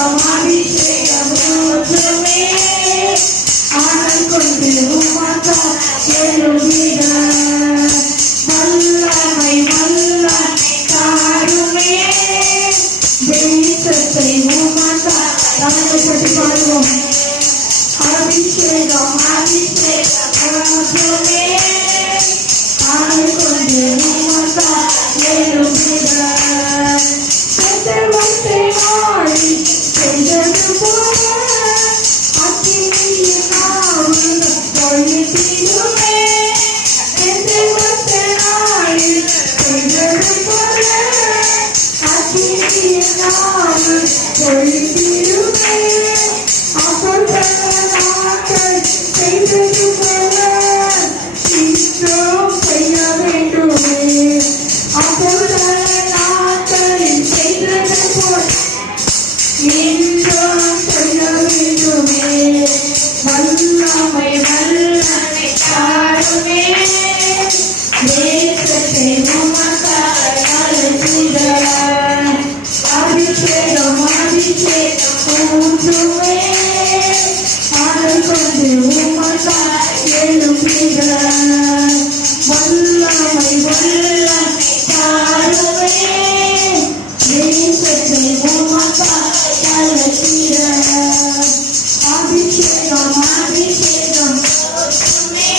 அபிஷேகம் ஊற்றுமே ஆனல் கொண்டு உமக்கா எழுதிட வல்லமை வல்லமை தாருமே தேசத்தை உமக்கா தமிழை பற்றி பாடுவோம். அபிஷேகம் அபிஷேகம் ஊற்றுமே ஆனல் கொண்டு உமக்கா எழுதிட செய்தது போல அக்கினியின் நாவில் பொழித்திடுமே நாளில் செய்தது போல அக்கினியின் நாவில் பொழித்திடுமே அப்பொழுது நாட்கள் செய்தது போல இன்றும் செய்ய வேண்டுமே அப்பொழுது நாட்களில் செய்தது போல இன்றும் செய்ய வேண்டுமே வல்லமை வல்லமை தாருமே தேசத்தை உமக்காய் அழைத்திட அபிஷேகம் அபிஷேகம் ஊற்றுமே ஆனல் கொண்டு உமக்காய் எழுந்திட வல்லமை வல்லமை தாருமே தேசத்தை உமக்காய் அழைத்திட அபிஷேகம் அபிஷேகம் ஊற்றுமே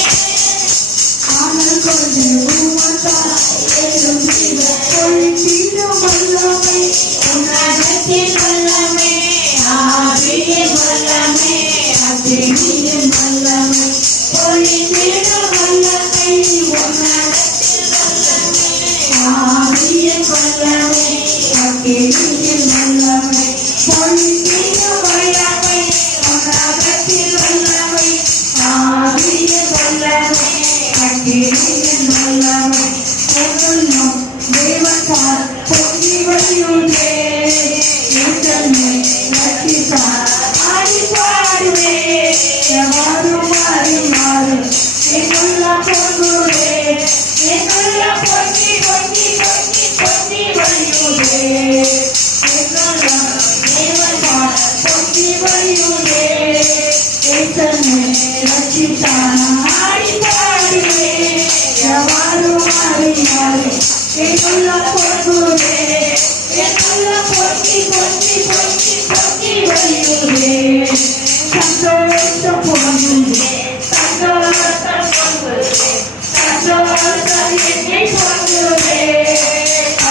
ஆனல் கொண்டு உமக்காய் எழுந்திட பொழித்திடும் வல்லமை உன்னதத்தின் வல்லமை ஆவியின் வல்லமை அக்கினியின் வல்லமை பொழித்திடும் வல்லமை உன்னதத்தின் வல்லமை ஆவியின் வல்லமை அக்கினியின் வல்லமை பொழித்திடும் வல்லமை உன்னதத்தின் வல்லமை ஆவியின் வல்லமை அக்கினியின் வல்லமை பொருளும் தேவத்தால் பொங்கி வழியுள்ளே என்னை ரட்சித்தார் ஆடி பாடுவே எவாரும் அறிவாரும் என்னுள்ள பொங்குவே என்னுள்ள பொங்கி பொங்கி பொங்கி பொங்கி வழியுள்ளே என்னுள்ள தேவத்தால் பொங்கி வழியுள்ளே என்னை ரட்சித்தார் ஆடி பாடுவே எவாரும் அறிவாரும் என்னுள்ள பொங்குவே என்னுள்ள பொங்கி பொங்கி பொங்கி பொங்கி வழியுள்ளே சந்தோஷம் பொங்குவே சந்தோஷம் பொங்குவே சந்தோஷம் என்னை பொங்குவே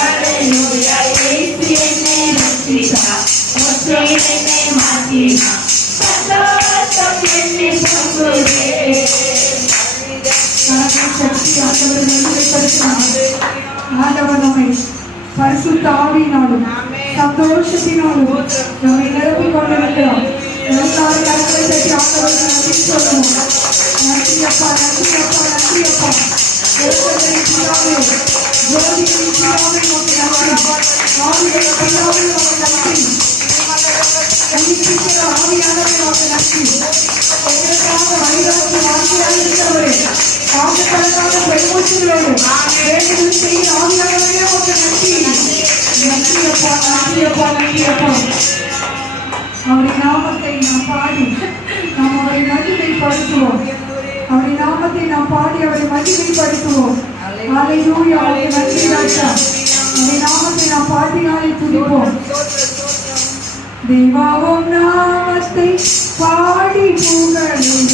அல்லேலூயா இயேசு என்னை ரட்சித்தார் ஒற்றை என்னை மாற்றினார் சந்தோஷம் என்னை பொங்குவே சக்தி ஆண்டவர் நம்மை பரிசுத்த ஆவியினாலும் சந்தோஷத்தினாலும் நம்மை நிரப்பிக் கொண்டிருக்கிறார். எல்லாரும் கரங்களை தட்டி ஆண்டவருக்கு நன்றி சொல்லுவோம். நன்றி அப்பா நன்றி அப்பா நன்றி அப்பா ஜோதியின் பிதாவே உமக்கு நன்றி ஆவியின் பிதாவே உமக்கு நன்றி உயிர்ப்பிக்கிற ஆவியானவரே உமக்கு நன்றி எங்களுக்காக வைராக்கிய வாஞ்சியாக இருக்கிறவரே ஆண்டுகளுக்காக பெருமூச்சுகளோடு வேண்டுதல் செய்ய ஆவியானவரே உமக்கு நன்றி நன்றி அப்பா நன்றி அப்பா நன்றி அப்பா அவருடைய நாமத்தை நாம் பாடி நாம் அவரை மகிமைப்படுத்துவோம். அவருடைய நாமத்தை நாம் பாடி அவரை மகிமைப்படுத்துவோம். அல்லேலூயா நன்றி ராஜா அவருடைய நாமத்தை நாம் பாடினாலே துதிப்போம். தேவாவும் நாமத்தை பாடி புகழும்